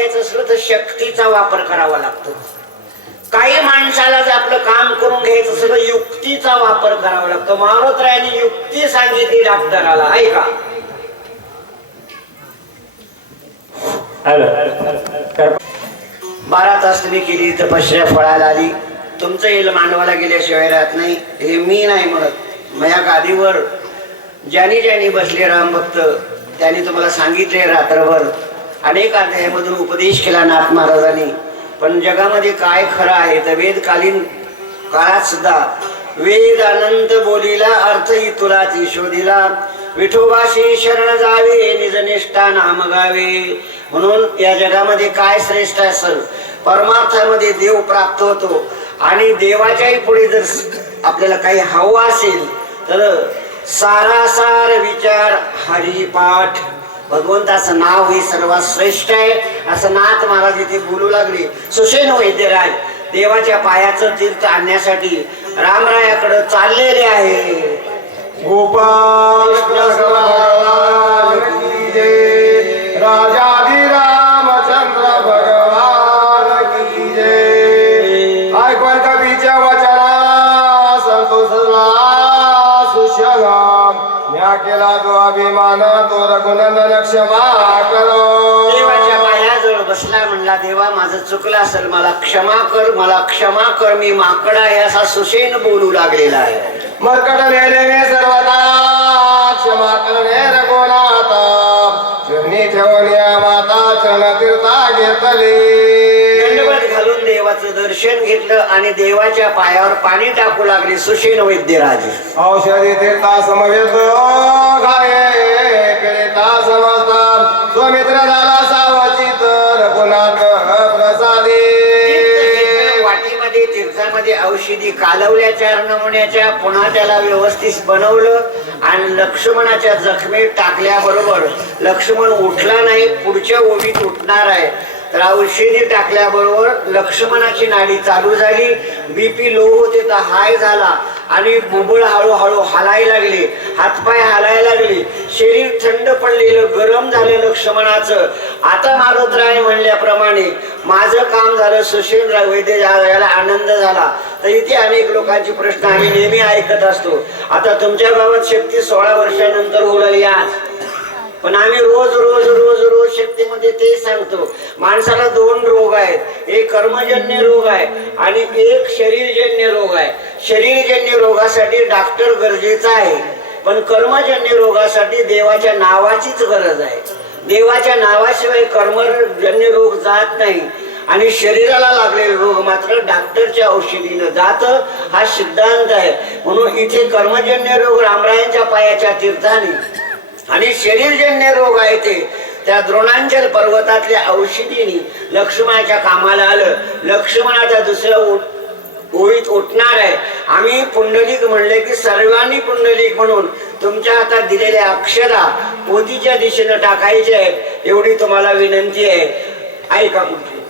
घ्यायचं असलं तर शक्तीचा वापर करावा लागतो. काही माणसाला जर आपलं काम करून घ्यायचं असलं युक्तीचा वापर करावा लागतो. मारुतरायांनी युक्ती सांगितली डॉक्टराला ऐका बारा तास तुम्ही केली तपश्चर्या फळाला आली. तुमचं येईल मानवाला गेल्याशिवाय राहत नाही. हे मी नाही म्हणत. माझ्या गादीवर ज्यानी ज्यानी बसले राम भक्त त्यांनी तुम्हाला सांगितले रात्रभर. अनेक अध्यायामधून उपदेश केला नाथ महाराजांनी. पण जगामध्ये काय खरं आहे? तर वेदकालीन काळात सुद्धा वेद अनंत बोलीला अर्थ तुला शोधिला. विठोबाशी शरण जावे निजनिष्ठा नाम गावे. म्हणून या जगामध्ये काय श्रेष्ठ असेल? परमार्थामध्ये देव प्राप्त होतो. आणि देवाच्याही पुढे जर आपल्याला काही हवं असेल तर सारासार विचार हरिपाठ. भगवंताचं नाव हे सर्वात श्रेष्ठ आहे. असं नाथ महाराज इथे बोलू लागले. सुशेन वैद्यराज देवाच्या पायाचं तीर्थ आणण्यासाठी रामरायाकडे चाललेले आहे. गोपाल राजा क्षमा करो. देवाच्या पायाजवळ बसला म्हणला देवा माझं चुकलं असेल मला क्षमा कर मला क्षमा कर मी माकडा आहे असा सुशेन बोलू लागलेला आहे. मर्कट नेले सर्वता क्षमा करणे रघुनाथा चरणी ठेवून या माता चरण तीर्था घेतली. दंडवत घालून देवाचं दर्शन घेतलं आणि देवाच्या पायावर पाणी टाकू लागले सुशेन वैद्यराज. औषधी तीर्था समवेत घाये. स्वमित्र झाला सावचित रघुनाथ प्रसादी. वाटीमध्ये तीर्थामध्ये औषधी कालवल्या चार नमुन्याच्या पुन्हा त्याला व्यवस्थित बनवलं आणि लक्ष्मणाच्या जखमेत टाकल्याबरोबर लक्ष्मण उठला नाही पुढच्या ओळीत उठणार आहे. तर औषधी टाकल्याबरोबर लक्ष्मणाची नाडी चालू झाली. बीपी लो होते तर हाय झाला. आणि बुबळ हळूहळू हालायला लागले. हातपाय हालायला लागले. शरीर थंड पडलेलं गरम झालेलं क्षमणाचं. आता मारुतराय म्हणल्याप्रमाणे माझं काम झालं सुशीलराव. वैद्य याला आनंद झाला. तर इथे अनेक लोकांची प्रश्न आम्ही नेहमी ऐकत असतो. आता तुमच्या गावात शक्ती सोळा वर्षानंतर होऊ आज. पण आम्ही रोज रोज रोज रोज शक्तीमध्ये ते सांगतो. माणसाला दोन रोग आहेत. एक कर्मजन्य रोग आहे आणि एक शरीरजन्य रोग आहे. शरीरजन्य रोगासाठी डॉक्टर गरजेचा आहे. पण कर्मजन्य रोगासाठी देवाच्या नावाचीच गरज आहे. देवाच्या नावाशिवाय कर्मजन्य रोग जात नाही. आणि शरीराला लागलेले रोग मात्र डॉक्टरच्या औषधीनं जात. हा सिद्धांत आहे. म्हणून इथे कर्मजन्य रोग रामरायांच्या पायाच्या तीर्थाने आणि शरीरजन्य रोग आहे ते. त्या द्रोणांचल पर्वतातल्या औषधीनी लक्ष्मणाच्या कामाला आलं. लक्ष्मण आता दुसऱ्या ओळीत उठणार आहे. आम्ही पुंडलिक म्हणले की सर्वांनी पुंडलिक म्हणून तुमच्या हातात दिलेल्या अक्षरा पोतीच्या दिशेनं टाकायचे आहेत. एवढी तुम्हाला विनंती आहे. ऐका कुठली?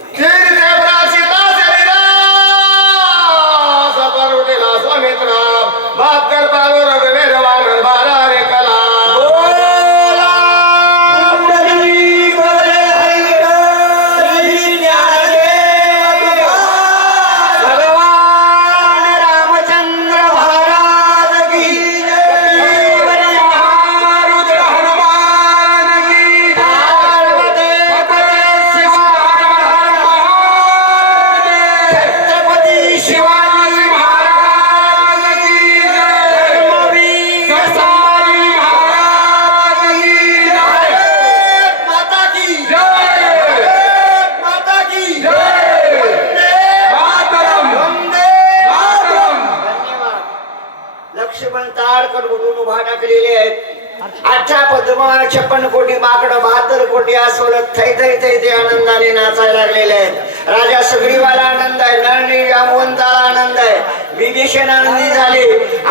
छप्पन कोटी माकड बहात्तर कोटी असवलत थै थै थै ते आनंदाने नाचायला लागलेले आहेत. राजा सुग्रीवाला आनंद आहे नळणी रामवंताला आनंद आहे. विभीषण आनंदी झाले.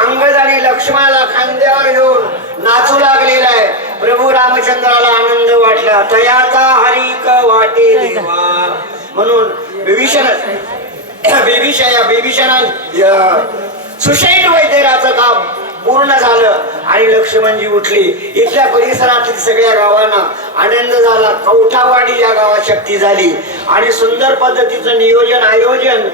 अंगद आणि लक्ष्मणाला खांद्यावर घेऊन नाचू लागलेला आहे. प्रभू रामचंद्राला आनंद वाटला. तयाचा हरिक वाटे म्हणून विभीषण बिभीषया बिभीषणा सुशैन वैद्यराचं काम पूर्ण झालं आणि लक्ष्मणजी उठली. इथल्या परिसरातील सगळ्या गावांना आनंद झाला. कवठावाडी या गावात शक्ती झाली. आणि सुंदर पद्धतीचं नियोजन आयोजन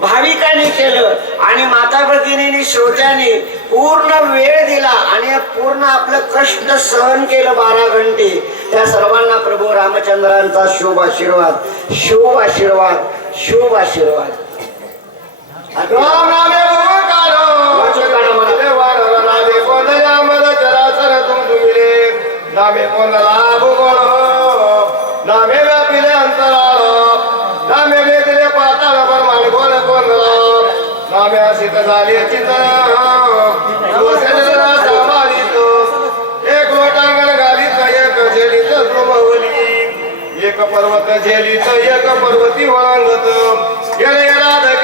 भाविकांनी केलं आणि माता भगिनीने श्रोत्यांनी पूर्ण वेळ दिला आणि पूर्ण आपलं कष्ट सहन केलं बारा घंटे. त्या सर्वांना प्रभू रामचंद्रांचा शुभ आशीर्वाद शुभ आशीर्वाद शुभ आशीर्वाद. नामे कोंदला भूगोळ नामे వ్యాపిలే अंतराळ नामे వేదిలే पाताळ परमाण కోల कोंदला नामे అసిత జాలి चिंतन एक लोटांगण घालीत एक एक पर्वत झेलीत एक पर्वती वांगत गेले गेला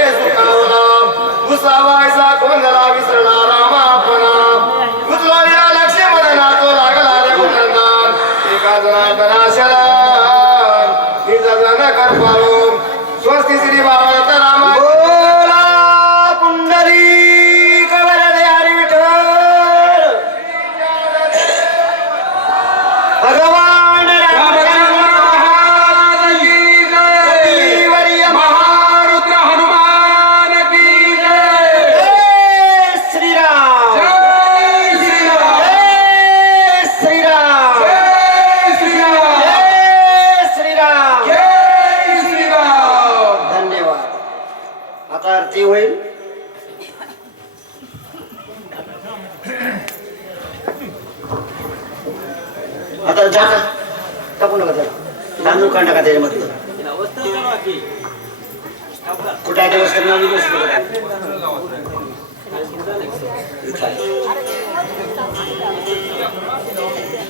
येणे मारे सुखावला उसावायचा कोंदला विसरला रामा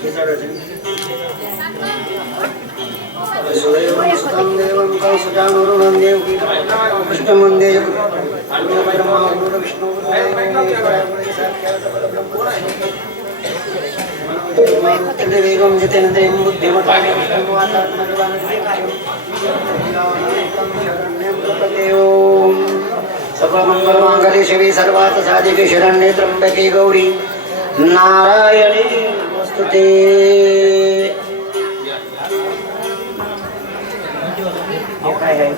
हे चढवायचं. वसुदेवं सुतं देव शिवे सर्वार्थ साधिके शरण्ये त्र्यम्बके गौरी नारायणी नमोऽस्तुते अहो, काय आहे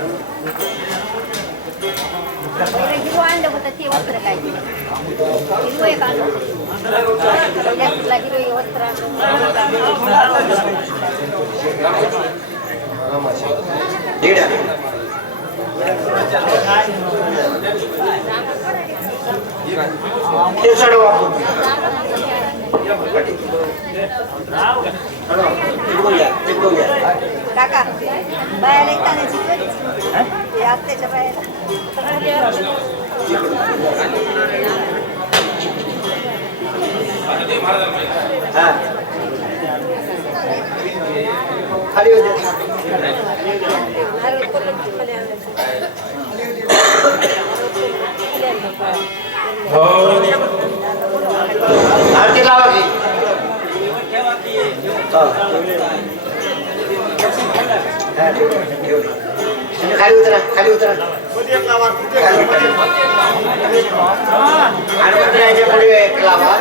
बायाला एक ताण्याची आत्याच्या बायाला खाली आरती लावा की हा. हा, ठेव, ठेव. तुम्ही खाली उतरा खाली उतरा खाली उतरा. हनुमंतरायाच्या पुढे एक लावा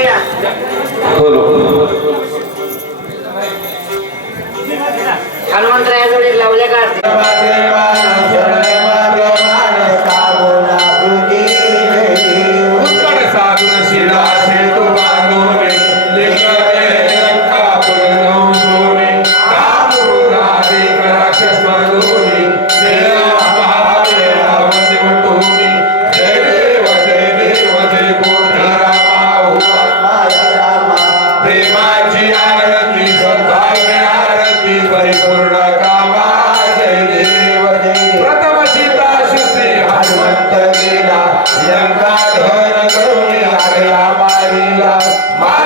या हनुमंतराव लावल्या का? my, my, my,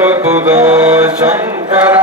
आरती करो